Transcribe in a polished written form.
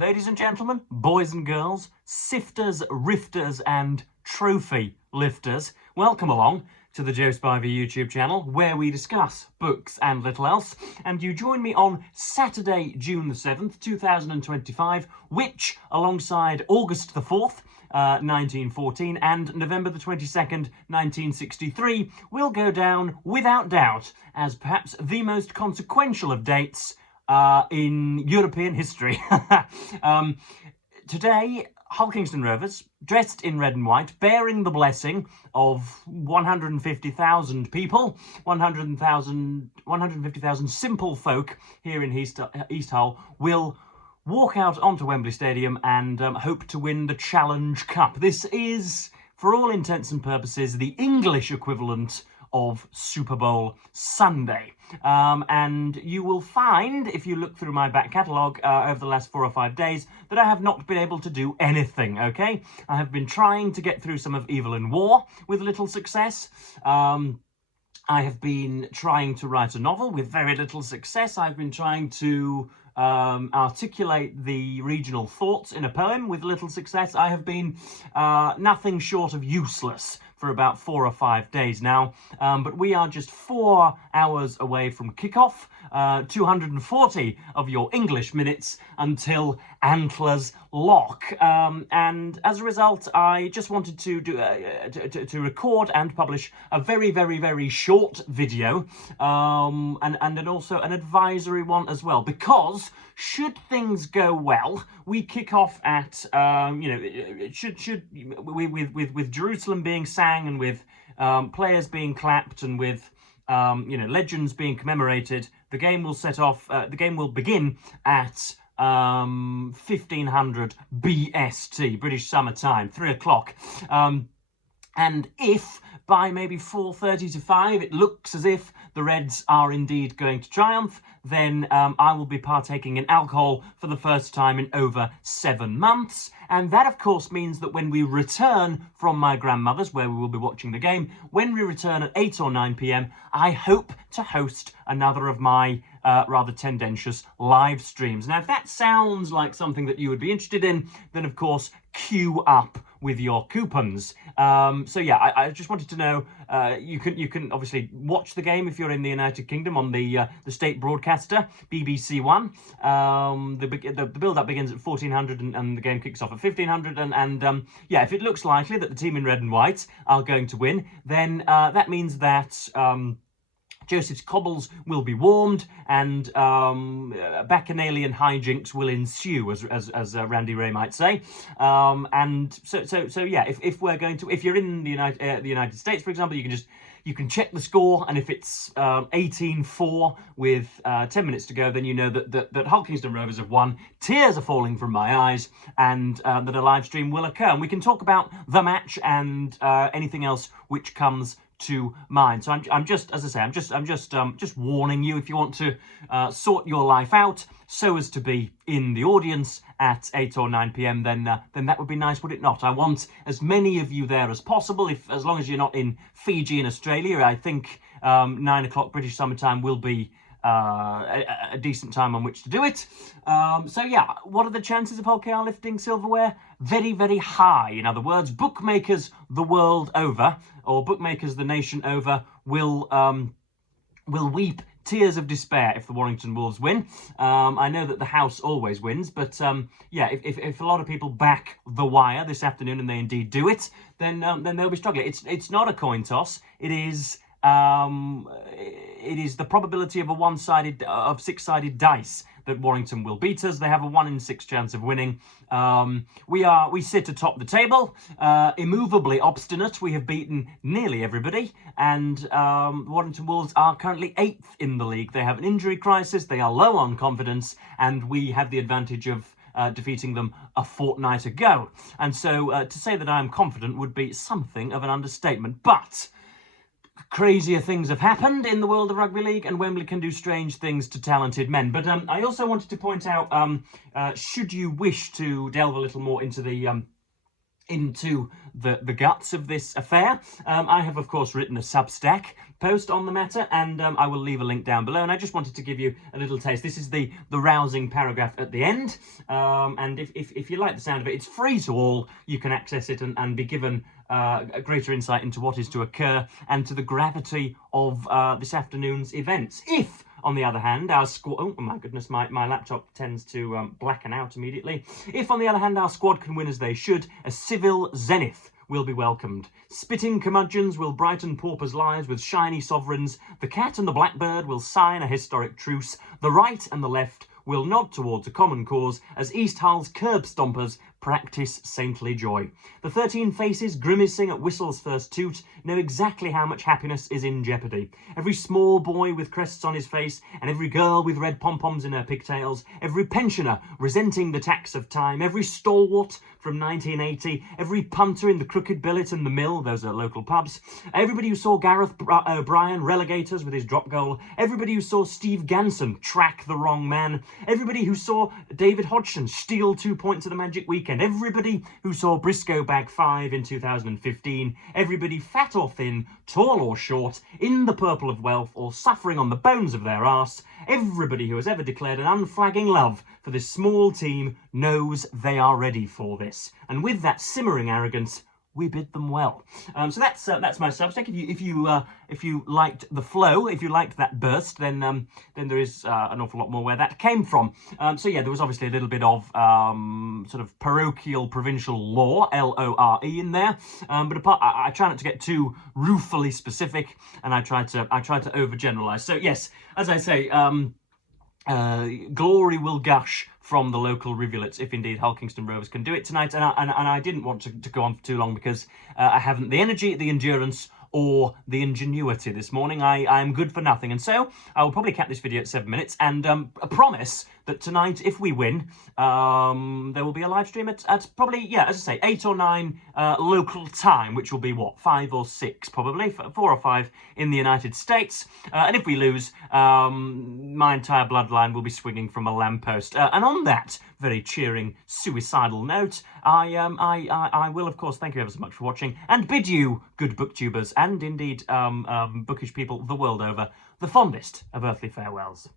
Ladies and gentlemen, boys and girls, sifters, rifters and trophy lifters, welcome along to the Joe Spivey YouTube channel where we discuss books and little else, and you join me on Saturday, June the 7th, 2025, which, alongside August the 4th, 1914 and November the 22nd, 1963, will go down without doubt as perhaps the most consequential of dates in European history. Today, Hull Kingston Rovers, dressed in red and white, bearing the blessing of 150,000 people, 150,000 simple folk here in East Hull, will walk out onto Wembley Stadium and hope to win the Challenge Cup. This is, for all intents and purposes, the English equivalent of Super Bowl Sunday. And you will find, if you look through my back catalogue over the last 4 or 5 days, that I have not been able to do anything, okay? I have been trying to get through some of Evil and War with little success. I have been trying to write a novel with very little success. I've been trying to articulate the regional thoughts in a poem with little success. I have been nothing short of useless for about 4 or 5 days now, but we are just 4 hours away from kickoff, 240 of your English minutes until Antlers lock, and as a result I just wanted to do to record and publish a very short video, and also an advisory one as well, because should things go well, we kick off at with Jerusalem being sang and with players being clapped and with legends being commemorated. The game will set off. The game will begin at 1500 BST, British Summer Time, 3 o'clock. And if by maybe 4:30 to 5 it looks as if the Reds are indeed going to triumph, then I will be partaking in alcohol for the first time in over 7 months. And that, of course, means that when we return from my grandmother's, where we will be watching the game, when we return at 8 or 9 p.m, I hope to host another of my rather tendentious live streams. Now, if that sounds like something that you would be interested in, then, of course, queue up with your coupons. So yeah, I just wanted to know, you can obviously watch the game if you're in the United Kingdom on the state broadcaster, BBC One. The build-up begins at 1400 and the game kicks off at 1500. And yeah, if it looks likely that the team in red and white are going to win, then that means that Joseph's cobbles will be warmed and bacchanalian hijinks will ensue, as Randy Ray might say. And so yeah, if we're going to, if you're in the United States, for example, you can check the score, and if it's 18-4 with 10 minutes to go, then you know that Hull Kingston Rovers have won. Tears are falling from my eyes, and that a live stream will occur, and we can talk about the match and anything else which comes to mind. So I'm just, as I say, I'm just warning you, if you want to sort your life out so as to be in the audience at 8 or 9 p.m, then that would be nice, would it not? I want as many of you there as possible, as long as you're not in Fiji in Australia. I think 9 o'clock British summertime will be a decent time on which to do it. So yeah, what are the chances of Hull KR lifting silverware? Very high. In other words, bookmakers the world over, or bookmakers the nation over, will weep tears of despair if the Warrington Wolves win. I know that the house always wins, but yeah, if a lot of people back the Wire this afternoon and they indeed do it, then they'll be struggling. It's not a coin toss. It is the probability of a 6-sided dice that Warrington will beat us. They have a 1 in 6 chance of winning. We sit atop the table, immovably obstinate. We have beaten nearly everybody, and the Warrington Wolves are currently 8th in the league. They have an injury crisis. They are low on confidence, and we have the advantage of defeating them a fortnight ago. And so to say that I am confident would be something of an understatement. But crazier things have happened in the world of rugby league, and Wembley can do strange things to talented men. But I also wanted to point out, should you wish to delve a little more into the into the guts of this affair. I have, of course, written a Substack post on the matter, and I will leave a link down below. And I just wanted to give you a little taste. This is the rousing paragraph at the end. And if you like the sound of it, it's free to all. You can access it and be given a greater insight into what is to occur and to the gravity of this afternoon's events. If, on the other hand, our squad... Oh, my goodness, my laptop tends to blacken out immediately. If, on the other hand, our squad can win as they should, a civil zenith will be welcomed. Spitting curmudgeons will brighten paupers' lives with shiny sovereigns. The cat and the blackbird will sign a historic truce. The right and the left will nod towards a common cause as East Hull's curb stompers practice saintly joy. The 13 faces grimacing at Whistle's first toot know exactly how much happiness is in jeopardy. Every small boy with crests on his face, and every girl with red pom-poms in her pigtails, every pensioner resenting the tax of time, every stalwart from 1980, every punter in the Crooked Billet and the Mill, those are local pubs, everybody who saw Gareth O'Brien relegate us with his drop goal, everybody who saw Steve Ganson track the wrong man, everybody who saw David Hodgson steal 2 points at the Magic Weekend, everybody who saw Briscoe bag 5 in 2015, everybody fat or thin, tall or short, in the purple of wealth or suffering on the bones of their arse, everybody who has ever declared an unflagging love for this small team knows they are ready for this. And with that simmering arrogance, we bid them well. So that's my Substack. If you liked the flow, if you liked that burst, then there is an awful lot more where that came from. So yeah, there was obviously a little bit of sort of parochial provincial law, LORE, in there. But apart, I try not to get too ruefully specific, and I try to overgeneralize. So yes, as I say, glory will gush from the local rivulets if indeed Hull Kingston Rovers can do it tonight. And I didn't want to go on for too long because I haven't the energy, the endurance, or the ingenuity this morning. I am good for nothing. And so I will probably cap this video at 7 minutes and a promise that tonight, if we win, there will be a live stream at probably, yeah, as I say, 8 or 9 local time, which will be, what, 5 or 6 probably, 4 or 5 in the United States. And if we lose, my entire bloodline will be swinging from a lamppost. And on that very cheering, suicidal note, I will, of course, thank you ever so much for watching and bid you, good booktubers, and indeed bookish people the world over, the fondest of earthly farewells.